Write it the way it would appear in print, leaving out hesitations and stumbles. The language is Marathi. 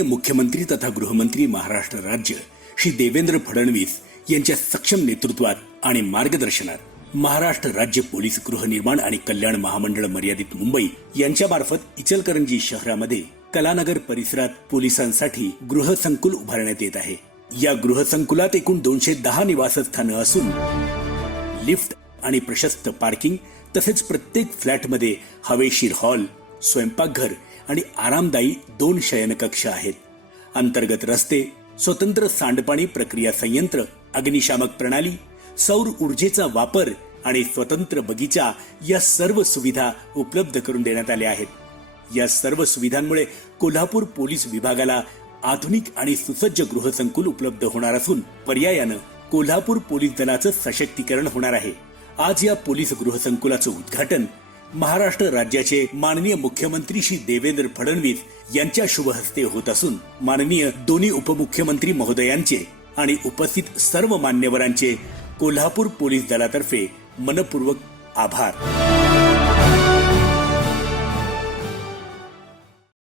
माननीय मुख्यमंत्री तथा गृहमंत्री महाराष्ट्र राज्य श्री देवेंद्र फडणवीस यांच्या सक्षम नेतृत्वात आणि मार्गदर्शनात महाराष्ट्र राज्य पोलीस गृहनिर्माण आणि कल्याण महामंडळ मर्यादित मुंबई यांच्या मार्फत इचलकरंजी शहरामध्ये कलानगर परिसरात पोलिसांसाठी गृहसंकुल उभारण्यात येत आहे। या गृहसंकुलात एकूण 210 निवासस्थानं असून लिफ्ट आणि प्रशस्त पार्किंग तसेच प्रत्येक फ्लॅटमध्ये हवेशीर हॉल, स्वयंपाकघर आणि आरामदायी 2 शयनकक्ष आहेत। अंतर्गत रस्ते, स्वतंत्र सांडपाणी प्रक्रिया संयंत्र, अग्निशामक प्रणाली, सौर ऊर्जेचा वापर आणि स्वतंत्र बगीचा या सर्व सुविधा उपलब्ध करून देण्यात आल्या आहेत। या सर्व सुविधांमुळे कोल्हापूर पोलीस विभागाला आधुनिक आणि सुसज्ज गृहसंकुल उपलब्ध होणार असून पर्यायानं कोल्हापूर पोलीस दलाचं सशक्तीकरण होणार आहे। आज या पोलीस गृहसंकुलाचं उद्घाटन महाराष्ट्र राज्याचे माननीय मुख्यमंत्री श्री देवेंद्र फडणवीस यांच्या शुभ हस्ते होत असून माननीय दोन्ही उपमुख्यमंत्री महोदयांचे आणि उपस्थित सर्व मान्यवरांचे कोल्हापूर पोलीस दलातर्फे मनपूर्वक आभार।